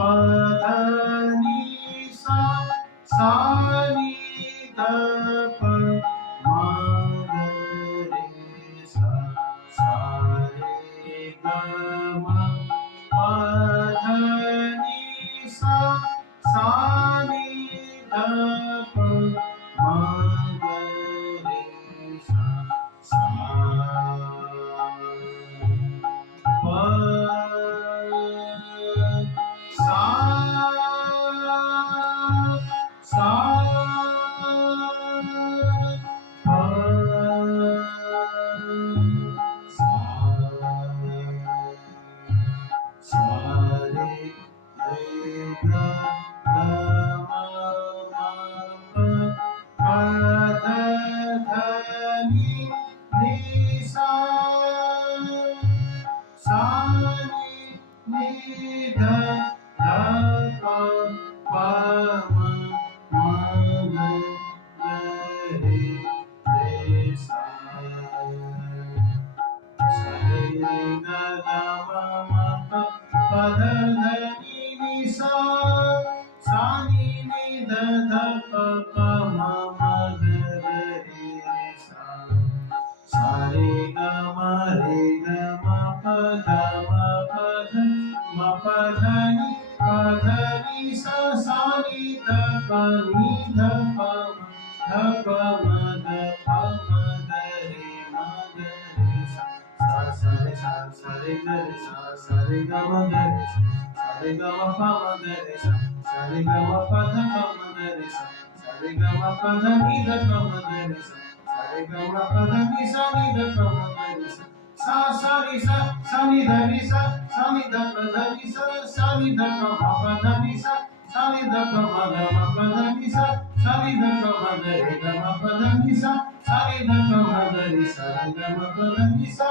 ध नि सा सा नि ध प म ग रे सा सा रे ग म प ध नि सा सा नि ध प म ग रे सा सा प सा सा प सा सा रे ग ग म प प ध ध नि नि सा सा नि ध ध प प म ग रे सा सा रे ग ग म प प ध ध नि सा सा नि ध ध प प म ग रे सा सा रे ग म प ध म प ध म प ध नि सा सा नि ध प नि ध प ध प म ग प म ग रे सा सा रे सा रे ग रे सा रे ग म ग रे सा रे ग म प म ग रे सा रे ग म प ध प म ग रे सा रे ग म प ध नि ध प म ग रे सा रे ग म प ध नि सा नि ध प म ग रे सा सा रे सा नि ध नि सा नि ध प ध नि सा नि ध प म प ध नि सा नि ध प म ग म प ध नि सा नि ध प म ग रे ग म प ध नि सा नि ध प म ग रे सा रे ग म प ध नि सा